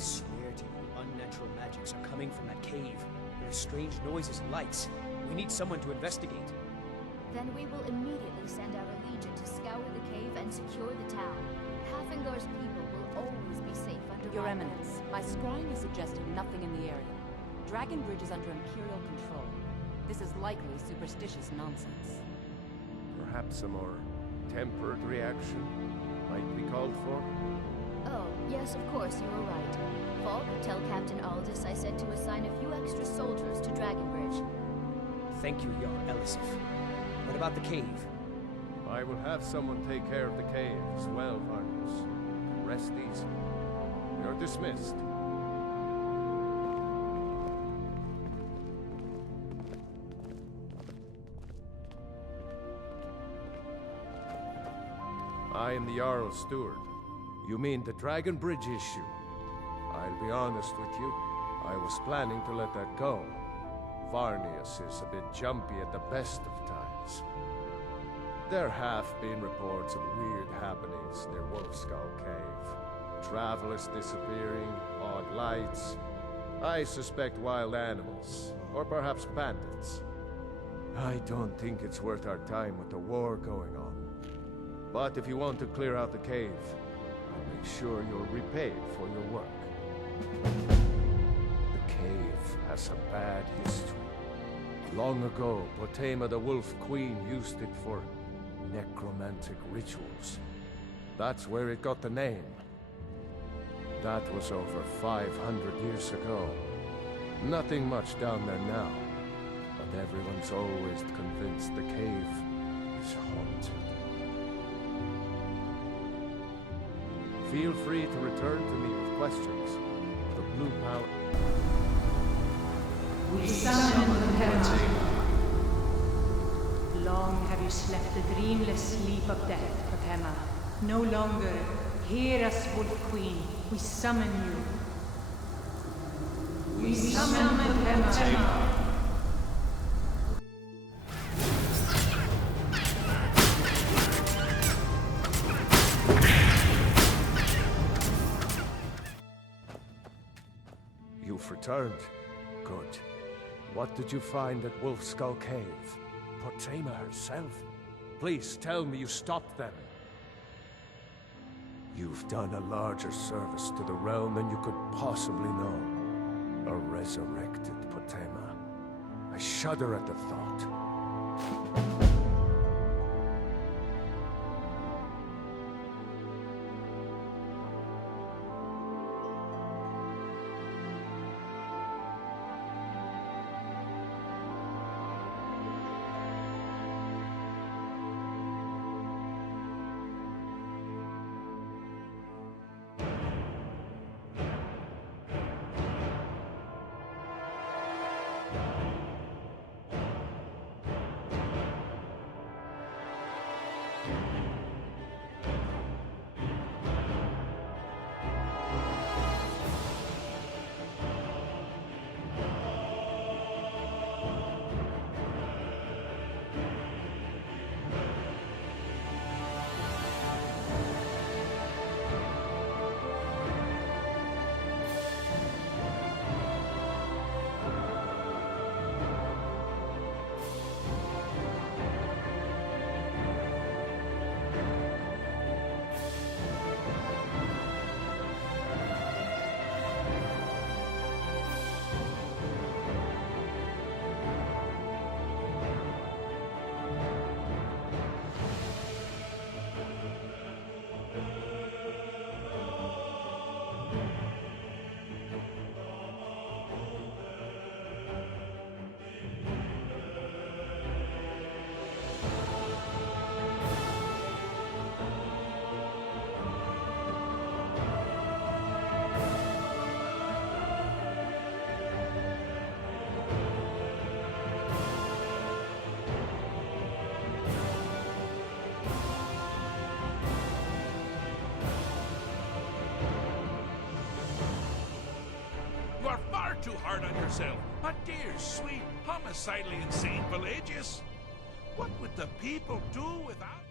swear to you, unnatural magics are coming from that cave. There are strange noises and lights. We need someone to investigate. Then we will immediately send out a legion to scour the cave and secure the town. Hafingar's people will always be safe under Your my Eminence, my scrying is suggesting nothing in the area. Dragon Bridge is under Imperial control. This is likely superstitious nonsense. Perhaps a more tempered reaction might be called for? Oh, yes, of course, you were right. Falk, tell Captain Aldous I said to assign a few extra soldiers to Dragonbridge. Thank you, Jarl Elisif. What about the cave? I will have someone take care of the cave as well, Varnius. Rest easy. You're dismissed. I am the Jarl's steward. You mean the Dragon Bridge issue? I'll be honest with you. I was planning to let that go. Varnius is a bit jumpy at the best of times. There have been reports of weird happenings near Wolfskull Cave. Travelers disappearing, odd lights. I suspect wild animals, or perhaps bandits. I don't think it's worth our time with the war going on. But if you want to clear out the cave, I'll make sure you're repaid for your work. The cave has a bad history. Long ago, Potema the Wolf Queen used it for necromantic rituals. That's where it got the name. That was over 500 years ago. Nothing much down there now, but everyone's always convinced the cave is haunted. Feel free to return to me with questions. The blue power... We summon Potemaa. Long have you slept the dreamless sleep of death, Potemaa. No longer. Hear us, Wolf Queen. We summon you. We summon Potemaa. You've returned. Good. What did you find at Wolfskull Cave? Potema herself? Please tell me you stopped them. You've done a larger service to the realm than you could possibly know. A resurrected Potema. I shudder at the thought. Too hard on yourself. A dear, sweet, homicidally insane Pelagius. What would the people do without...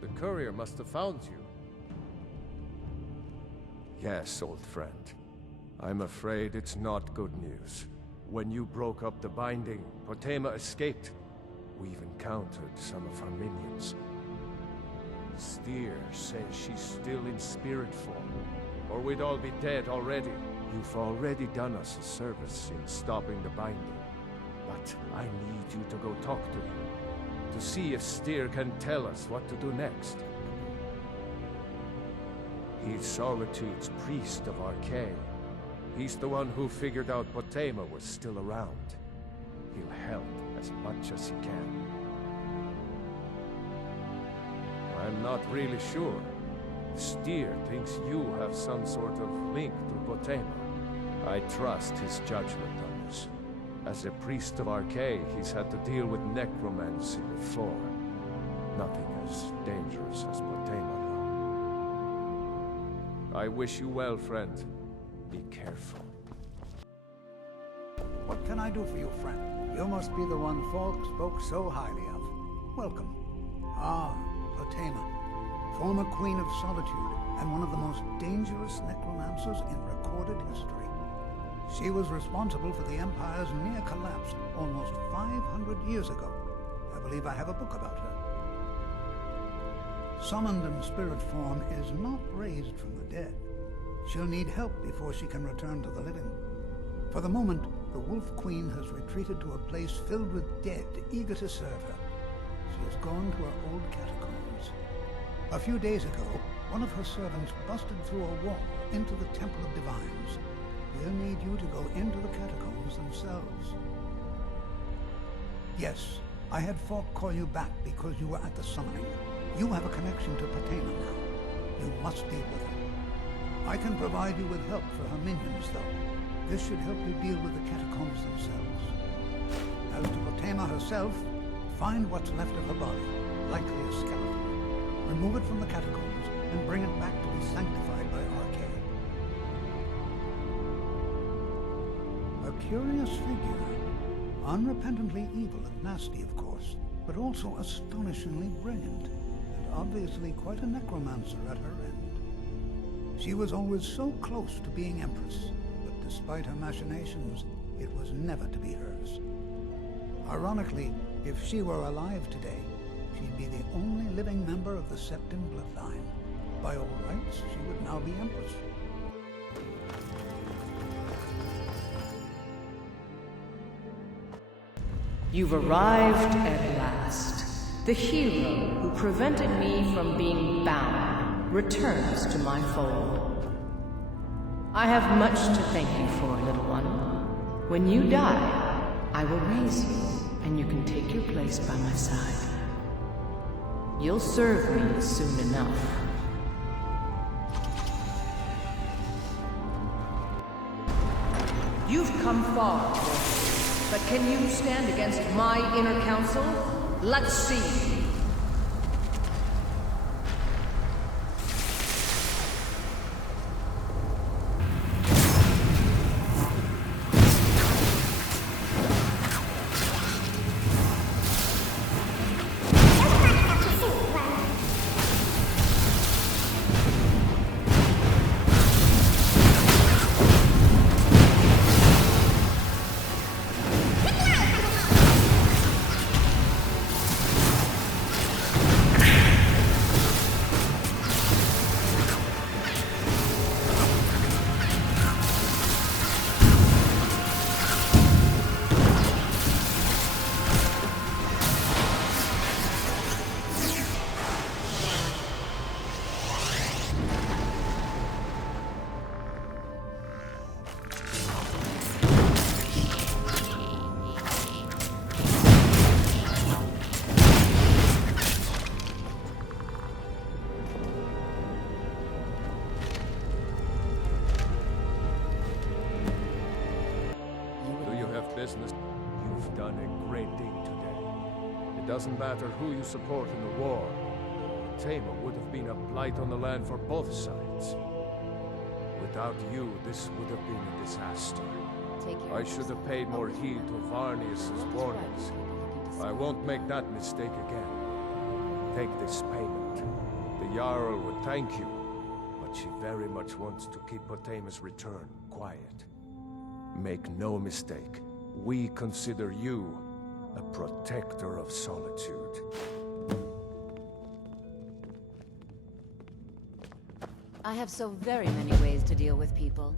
The courier must have found you. Yes, old friend. I'm afraid it's not good news. When you broke up the binding, Potema escaped. We've encountered some of her minions. Steer says she's still in spirit form, or we'd all be dead already. You've already done us a service in stopping the binding, but I need you to go talk to him, to see if Steer can tell us what to do next. He's Solitude's priest of Arcane. He's the one who figured out Potema was still around. He'll help as much as he can. I'm not really sure. Steer thinks you have some sort of link to Potema. I trust his judgment on this. As a priest of Arcane, he's had to deal with necromancy before. Nothing as dangerous as Potema, though. I wish you well, friend. Be careful. What can I do for you, friend? You must be the one Falk spoke so highly of. Welcome. Ah, Potema, former Queen of Solitude, and one of the most dangerous necromancers in recorded history. She was responsible for the Empire's near collapse almost 500 years ago. I believe I have a book about her. Summoned in spirit form is not raised from the dead. She'll need help before she can return to the living. For the moment, the Wolf Queen has retreated to a place filled with dead, eager to serve her. She has gone to her old catacombs. A few days ago, one of her servants busted through a wall into the Temple of Divines. We'll need you to go into the catacombs themselves. Yes, I had Falk call you back because you were at the summoning. You have a connection to Potema now. You must deal with her. I can provide you with help for her minions, though. This should help you deal with the catacombs themselves. As to Potema herself, find what's left of her body, likely a skeleton. Remove it from the catacombs and bring it back to be sanctified by Arcane. A curious figure. Unrepentantly evil and nasty, of course, but also astonishingly brilliant, and obviously quite a necromancer at her end. She was always so close to being Empress, but despite her machinations, it was never to be hers. Ironically, if she were alive today, she'd be the only living member of the Septim bloodline. By all rights, she would now be Empress. You've arrived at last. The hero who prevented me from being bound returns to my fold. I have much to thank you for, little one. When you die, I will raise you, and you can take your place by my side. You'll serve me soon enough. You've come far, but can you stand against my inner council? Let's see. Business. You've done a great thing today. It doesn't matter who you support in the war. Potema would have been a blight on the land for both sides. Without you, this would have been a disaster. I should have paid more heed to Varnius's warnings. I won't make that mistake again. Take this payment. The Jarl would thank you, but but she very much wants to keep Potema's return quiet. Make no mistake, we consider you a protector of solitude. I have so very many ways to deal with people.